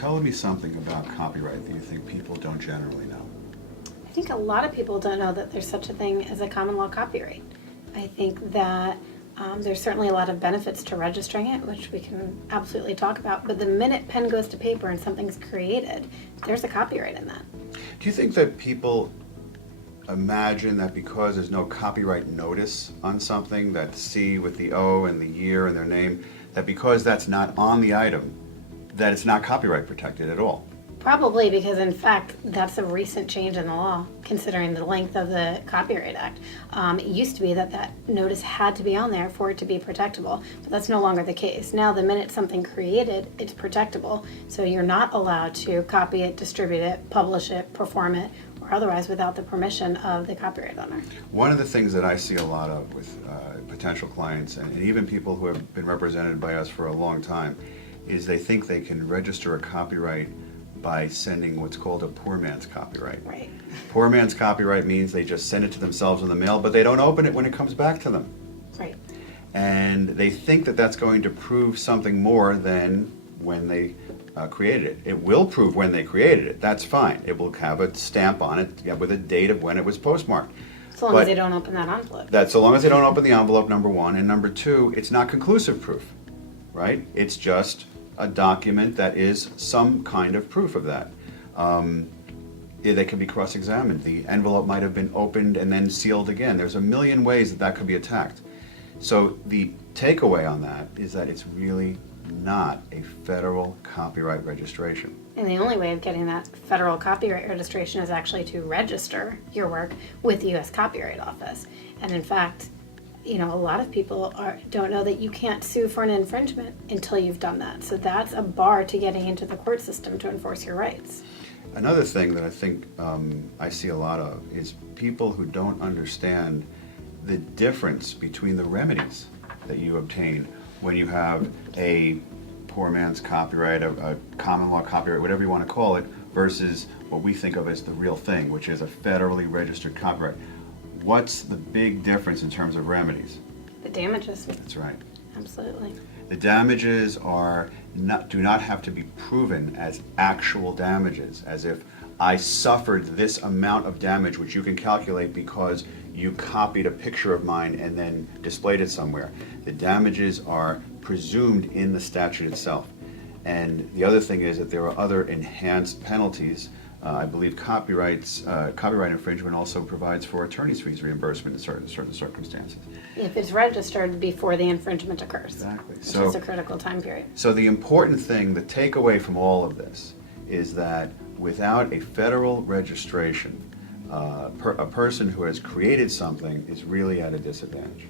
tell me something about copyright that you think people don't generally know. I think a lot of people don't know that there's such a thing as a common law copyright. I think that there's certainly a lot of benefits to registering it, which we can absolutely talk about. But the minute pen goes to paper and something's created, there's a copyright in that. Do you think that people imagine that because there's no copyright notice on something, that C with the O and the year and their name, that because that's not on the item, that it's not copyright protected at all? Probably because, in fact, that's a recent change in the law, considering the length of the Copyright Act. It used to be that that notice had to be on there for it to be protectable, but that's no longer the case. Now, the minute something created, it's protectable, so you're not allowed to copy it, distribute it, publish it, perform it, or otherwise without the permission of the copyright owner. One of the things that I see a lot of with potential clients and even people who have been represented by us for a long time is they think they can register a copyright by sending what's called a poor man's copyright. Right. Poor man's copyright means they just send it to themselves in the mail, but they don't open it when it comes back to them. Right. And they think that that's going to prove something more than when they created it. It will prove when they created it. That's fine. It will have a stamp on it with a date of when it was postmarked. So long as they don't open that envelope. That's so long as they don't open the envelope, number one. And number two, it's not conclusive proof, right? It's just a document that is some kind of proof of that. They can be cross-examined. The envelope might have been opened and then sealed again. There's a million ways that that could be attacked. So the takeaway on that is that it's really not a federal copyright registration. And the only way of getting that federal copyright registration is actually to register your work with the U.S. Copyright Office. And in fact, a lot of people don't know that you can't sue for an infringement until you've done that. So that's a bar to getting into the court system to enforce your rights. Another thing that I think I see a lot of is people who don't understand the difference between the remedies that you obtain when you have a poor man's copyright, a common law copyright, whatever you want to call it, versus what we think of as the real thing, which is a federally registered copyright. What's the big difference in terms of remedies? The damages. That's right. Absolutely. The damages do not have to be proven as actual damages, as if I suffered this amount of damage, which you can calculate because you copied a picture of mine and then displayed it somewhere. The damages are presumed in the statute itself. And the other thing is that there are other enhanced penalties. I believe copyright infringement also provides for attorney's fees reimbursement in certain circumstances. If it's registered before the infringement occurs. Exactly. Which is a critical time period. So the important thing, the takeaway from all of this, is that without a federal registration, a person who has created something is really at a disadvantage.